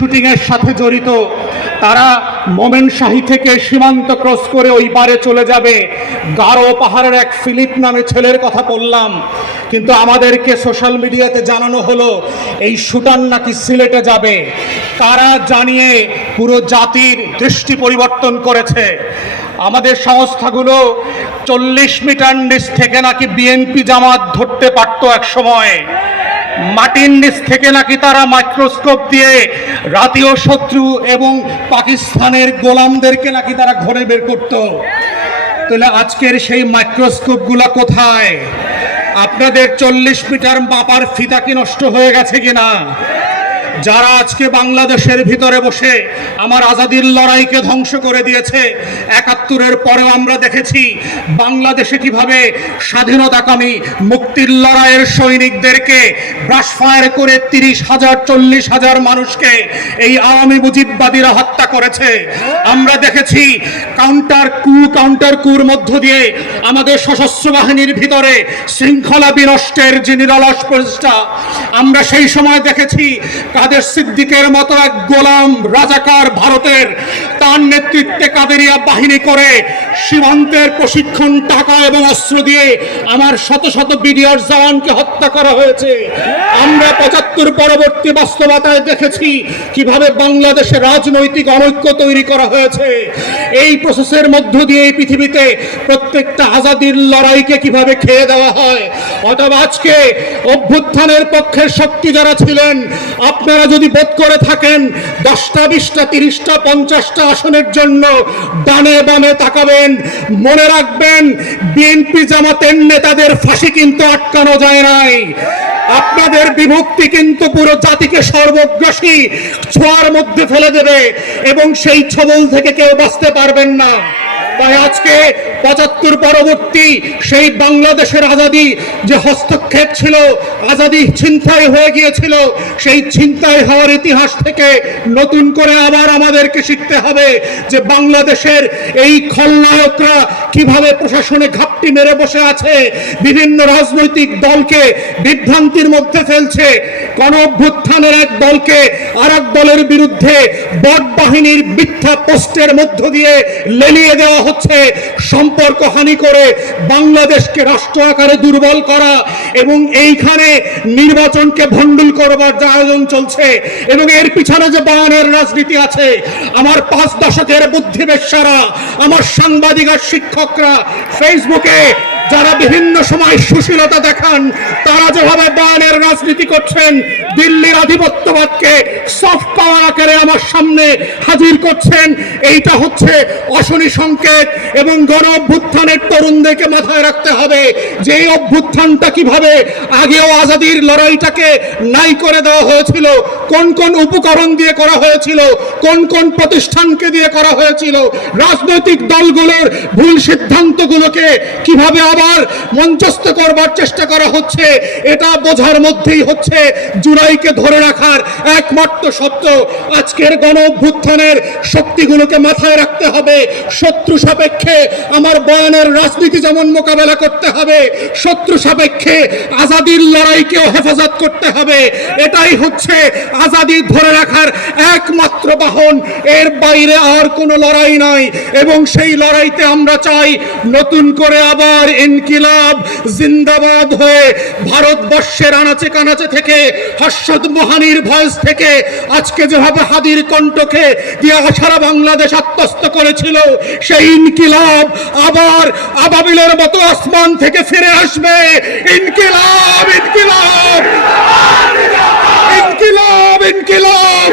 শুটিংয়ের সাথে জড়িত, তারা মোমেনশাহী থেকে সীমান্ত ক্রস করে ওই পারে চলে যাবে। গারো পাহাড়ের এক ফিলিপ নামে ছেলের কথা বললাম, কিন্তু আমাদেরকে সোশ্যাল মিডিয়াতে জানানো হলো এই শুটার নাকি সিলেটে যাবে। তারা জানিয়ে পুরো জাতির দৃষ্টি পরিবর্তন করেছে। আমাদের সংস্থাগুলো 40 মিটার নিচ থেকে নাকি বিএনপি জামাত ধরতে পারত এক সময়। মাটির নিচ থেকে নাকি তারা মাইক্রোস্কোপ দিয়ে জাতীয় শত্রু এবং পাকিস্তানের গোলামদেরকে নাকি তারা ঘরে বের করত। তাহলে আজকের সেই মাইক্রোস্কোপগুলো কোথায়? আপনাদের 40 মিটার মাপার ফিতা কি নষ্ট হয়ে গেছে কিনা? যারা আজকে বাংলাদেশের ভিতরে বসে আমার আজাদির লড়াইকে ধ্বংস করে দিয়েছে, 71-এর পরেও আমরা দেখেছি বাংলাদেশে কিভাবে স্বাধীনতাকামী মুক্তির লড়াইয়ের সৈনিকদেরকে ব্রাশফায়ার করে 30,000 40,000 মানুষকে এই আওয়ামী মুজিববাদীরা হত্যা করেছে। আমরা দেখেছি কাউন্টার কুর মধ্য দিয়ে আমাদের সশস্ত্র বাহিনীর ভিতরে শৃঙ্খলা বিনষ্টের যে নিরলস প্রচেষ্টা। আমরা সেই সময় দেখেছি কাদের সিদ্দিকের মতো এক গোলাম রাজাকার ভারতের, তার নেতৃত্বে কাদেরিয়া বাহিনী করে সীমান্তের প্রশিক্ষণ, টাকা এবং অস্ত্র দিয়ে আমার শত শত বিডিআর জওয়ানকে হত্যা করা হয়েছে। আমরা 75 পরবর্তী বাস্তবতায় দেখেছি কিভাবে বাংলাদেশে রাজনৈতিক অনৈক্য তৈরি করা হয়েছে। এই প্রসেসের মধ্য দিয়ে এই পৃথিবীতে প্রত্যেকটা আজাদির লড়াইকে কিভাবে খেয়ে দেওয়া হয়। অথবা আজকে অভ্যুত্থানের পক্ষের শক্তি যারা ছিলেন, আপনারা যদি বোধ করে থাকেন 10টা 20টা 30টা 50টা আসনের জন্য ডানে বামে তাকাবেন, মনে রাখবেন বিএনপি জামাতের নেতাদের ফাঁসি কিন্তু আটকানো যায় নাই। আপনাদের বিভক্তি কিন্তু পুরো জাতিকে সর্বগ্রাসী ছোঁয়ার মধ্যে ফেলে দেবে এবং সেই ছবল থেকে কেউ বাঁচতে পারবেন না। তাই আজকে 75 পরবর্তী সেই বাংলাদেশের আজাদি যে হস্তক্ষেপ ছিল, আজাদি ছিনতাই হয়ে গিয়েছিল, সেই ছিনতাই হওয়ার ইতিহাস থেকে নতুন করে আবার আমাদেরকে শিখতে হবে যে বাংলাদেশের এই খলনায়করা কিভাবে প্রশাসনে ঘাপটি মেরে বসে আছে, বিভিন্ন রাজনৈতিক দলকে বিভ্রান্তির মধ্যে ফেলছে। গণ অভ্যুত্থানের এক দলকে আর এক দলের বিরুদ্ধে বট বাহিনীর মিথ্যা পোস্টের মধ্য দিয়ে লেলিয়ে দেওয়া হচ্ছে, সম্পর্ক হানি করে বাংলাদেশকে রাষ্ট্র আকারে দুর্বল করা এবং এইখানে নির্বাচনকে ভণ্ডুল করবার যে আয়োজন চলছে এবং এর পিছনে যে বায়ানের রাজনীতি আছে। আমার 5 দশকের বুদ্ধিবেশ্যারা, আমার সাংবাদিক আর শিক্ষকরা ফেসবুকে যারা বিভিন্ন সময় সুশীলতা দেখান, তারা যেভাবে বায়ানের রাজনীতি করছেন, দিল্লির আধিপত্যবাদকে সফট পাওয়ার আকারে আমার সামনে হাজির করছেন, এইটা হচ্ছে অশনি সংকেত। এবং গণ অভ্যুত্থানের তরুণদেরকে মাথায় রাখতে হবে যে এই অভ্যুত্থানটা কিভাবে আগেও আজাদির লড়াইটাকে নাই করে দেওয়া হয়েছিল, কোন কোন উপকরণ দিয়ে করা হয়েছিল, কোন কোন প্রতিষ্ঠানকে দিয়ে করা হয়েছিল, রাজনৈতিক দলগুলোর ভুল সিদ্ধান্তগুলোকে কিভাবে আবার মঞ্চস্থ করবার চেষ্টা করা হচ্ছে। এটা বোঝার মধ্যেই হচ্ছে জুলাইকে ধরে রাখার একমাত্র শব্দ। আজকের গণ অভ্যুত্থানের শক্তিগুলোকে মাথায় রাখতে হবে। শত্রু সাপেক্ষে আমার বয়ানের রাজনীতি যেমন মোকাবেলা করতে হবে, শত্রু সাপেক্ষে আজাদির লড়াইকেও হেফাজত করতে হবে। এটাই হচ্ছে আজাদি ধরে রাখার একমাত্র বাহন, এর বাইরে আর কোনো লড়াই নাই। এবং সেই লড়াইতে আমরা চাই নতুন করে আবার ইনকিলাব জিন্দাবাদ হয়ে ভারতবর্ষের আনাচে কানাচে থেকে হর্ষদ মোহানির ভয়েস থেকে আজকে যেভাবে হাদির কণ্ঠকে দিয়ে সারা বাংলাদেশ আত্মস্থ করেছিল, সেই ইনকিলাব আবার আবাবিলের মতো আসমান থেকে ফিরে আসবে। ইনকিলাব ইনকিলাব ইনকিলাব ইনকিলাব।